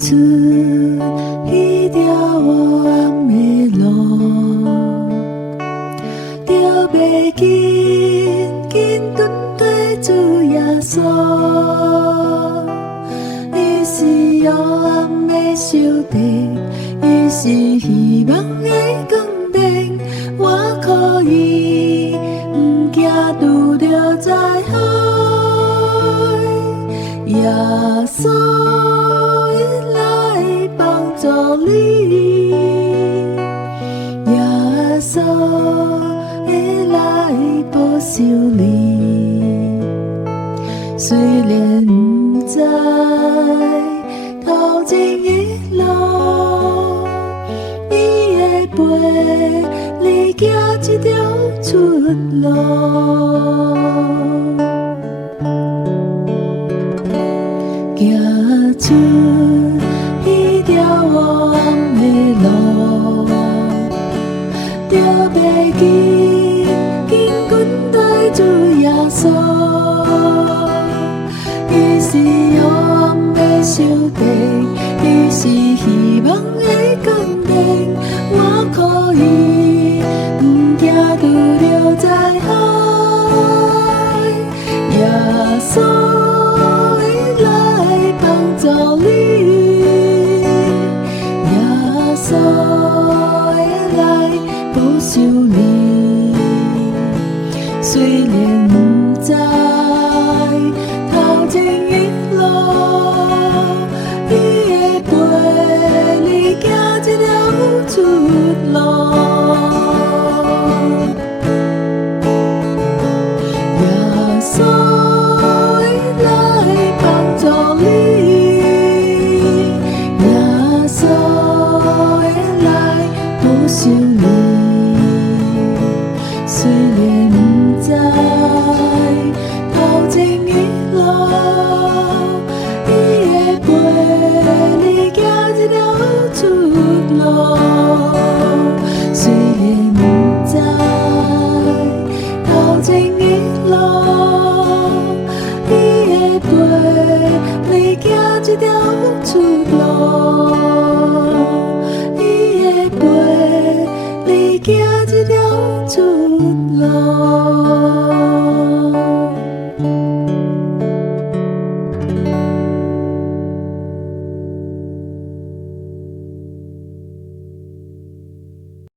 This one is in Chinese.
出彼条黑暗的路，就要紧跟对主耶稣。伊是黑暗的仇敌，伊是希望的光明，我可以不惊拄着灾害。耶稣伊来帮助你，耶稣伊来保守你。虽然不知头前的路，伊会陪你行一条出路。行出彼条黑暗的路，就要紧跟对主耶稣。伊是黑暗的仇敌，